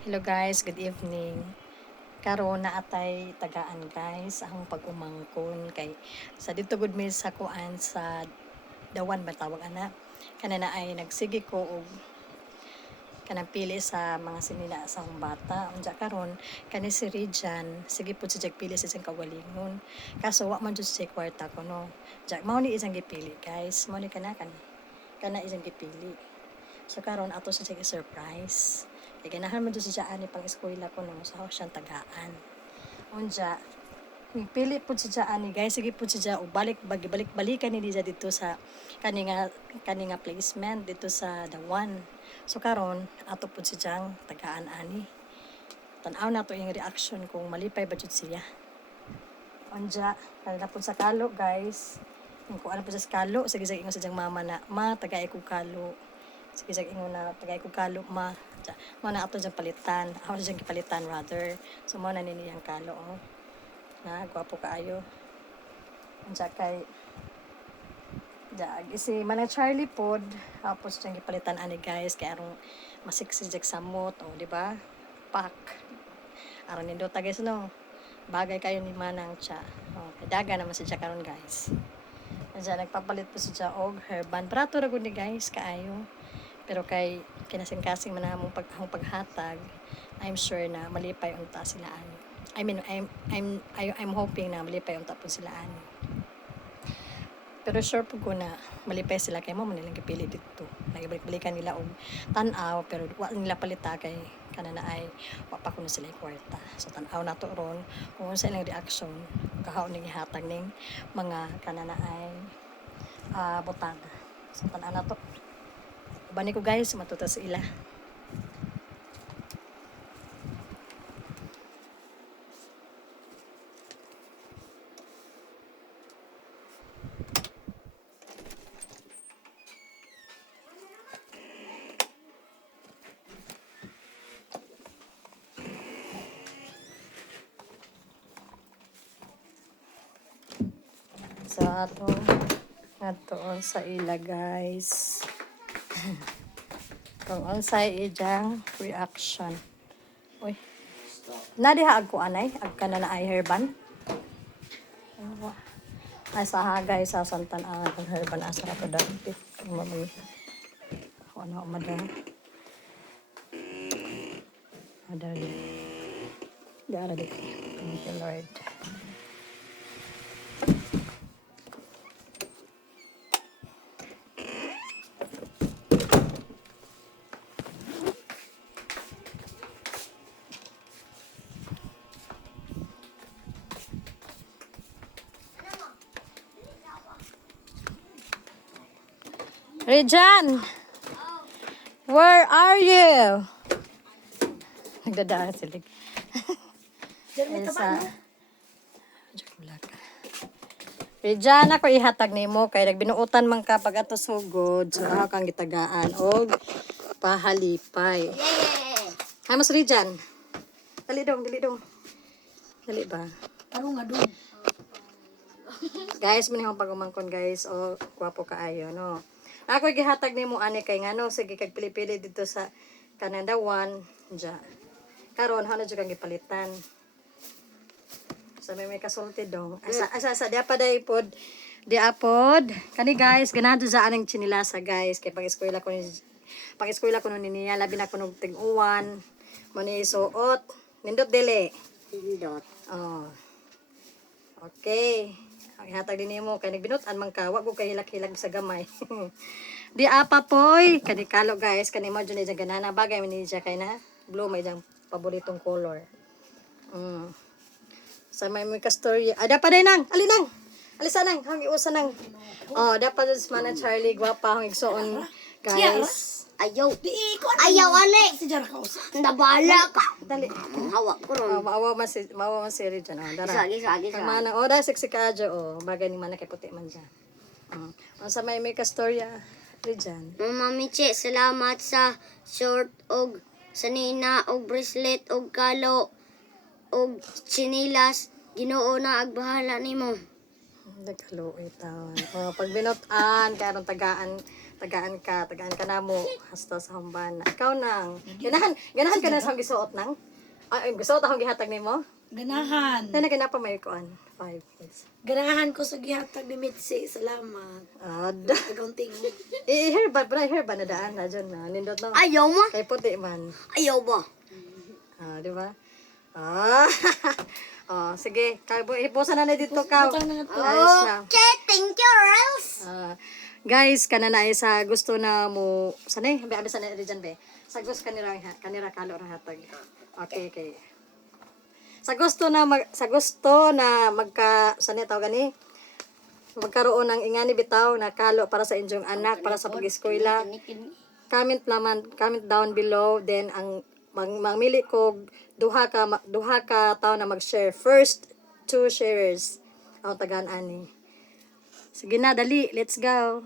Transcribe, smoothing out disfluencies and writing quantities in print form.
Hello guys, good evening. Karon na atay tagaan guys, ang pag-umangkon kay sa dito gud mi sa kuan sa dawan ba tawag ana. Kanana ay nagsigi ko og kanang pili sa mga sinina sa akong bata. Unja karon kani si Rijan, sige pud siya pili sa siyang kawalingon. Kaso wa man jud siya kwarta ko no. Ja mao ni isang gipili guys. Mao ni kana isang gipili. So karon ato siya surprise. Kaya ganahan man dyan siya ani pang eskwela ko no, sa siyang tagaan. Unja, pili po siya ani guys, sige po siya, o balik-balikan ni siya dito sa kaninga placement dito sa Dawan. So karon ato po siyang tagaan ani. Tanaw na to yung reaction kung malipay ba jud siya. Unja, kanila po sa kalo guys. Kung ano po sa kalo, sige sa ingon sa diyang mama na, ma, tagay ko kalo. Sige sa ingon na, tagay ko kalo, ma. Mo na ato diyang palitan. Ako na diyang palitan rather. So mo na niniyang kalo. Oh. Na, gwapo kaayo. Unja kay, si Manang Charlie pod. Tapos diyang gipalitan ani guys. Kaya arong masiksi diyang samot. O, di ba? Pak. Aron nindo guys no. Bagay kayo ni Manang siya. O, daga naman siya karon guys. Diyan, nagpapalit po siya og herban. Prato ra gud ni guys, kaayo. Pero kay kinasing-kasing man among paghatag, I'm sure na malipay unta sila ani. I mean, I'm hoping na malipay unta po sila ani. Pero sure po ko na malipay sila kay mo man nilang gipili dito. Nagibalik-balikan nila og tan-aw pero wa nila palita kay kanana ay wa pa kuno sila kwarta. So tan-aw nato ron kung unsa ilang reaction kahaw ning gihatag ning mga kanana ay butang. So tan-aw nato. Bani ko guys, matuto sa ila. So ato sa ila guys. Kung unsay ijang reaction. Uy. Nadiha agko anay, agka na ay herban. Ay sa hagay sa santan ang herban asa to dati. Mami. Ano madam. Madali. Dara di. Thank you Lord. Rejan! Where are you? Nagdadaan sila. Elsa. Rejan, ako ihatag nimo kay nagbinuutan man ka pag ato sugod. So ako kang gitagaan og pahalipay. Hay mas Rejan. Dali dong, dali dong. Dali ba? Ano nga doon? Guys, manihong pagumangkon guys. O, gwapo kaayo, no? Ako gihatag nimo ani kay ngano sige kag pili-pili dito sa Canada 1 ja. Karon hano jud kang gipalitan. Sa may kasulti dong. Asa dia pa day pod. Dia pod. Kani guys, ganado sa anang chinilasa guys kay pag-eskwela ko ni niya labi na ko nog tig-uwan. Mo ni suot. Nindot dili. Pindot. Oh. Okay. Ang ihatag din mo kay nagbinutan man ka, wa ko kay hilak-hilak sa gamay. Di apa poy, kani kalo guys, kani mo jud ni ganana bagay man ni siya kay na blue may jang paboritong color. Sa may kastorya. Dapat day nang, alinang. Alisa nang, hangi usa nang. Oh, dapat jud man Charlie gwapa hang igsuon guys. Ayaw. Ayaw, ane. Si Jar ka usa. Nabala ka. Dali. Hawak ko ron. Maawa man si Rijan. Dara. Gisa. Mana da sexy ka adyo bagay ni mana kay puti man siya. Sa may kastorya Rijan. Mama Miche, salamat sa short og sanina og bracelet og kalo og chinilas. Ginoo na agbahala nimo. Nagkaluoy taon. Pag binutan, karon tagaan tagaan ka na mo hasta sa hambana. Ikaw nang ganahan ka na sa gisuot nang. Ay, gisuot akong gihatag nimo. Ganahan. Na pa may kuan 5 minutes. Ganahan ko sa gihatag ni Mitzi. Salamat. Kagunting. I-herbal na daan na dyan na. Nindot no. Ayaw mo? Kay puti man. Ayaw ba? Di ba? Sige. Ipusan na dito ka. Ayos na. Okay, thank you, Rels. Guys, kanana ay sa gusto na mo sanay, abi sanay ri dyan be. Sa gusto kanira kalo ra hatag. Okay. Sa gusto na magka sanay tawag gani. Magkaroon ng ingani bitaw na kalo para sa inyong anak para sa pag-eskwela. Comment down below, then ang mamili ko duha ka tao na mag-share. First 2 sharers. Tagaan ani. Sige na, dali. Let's go.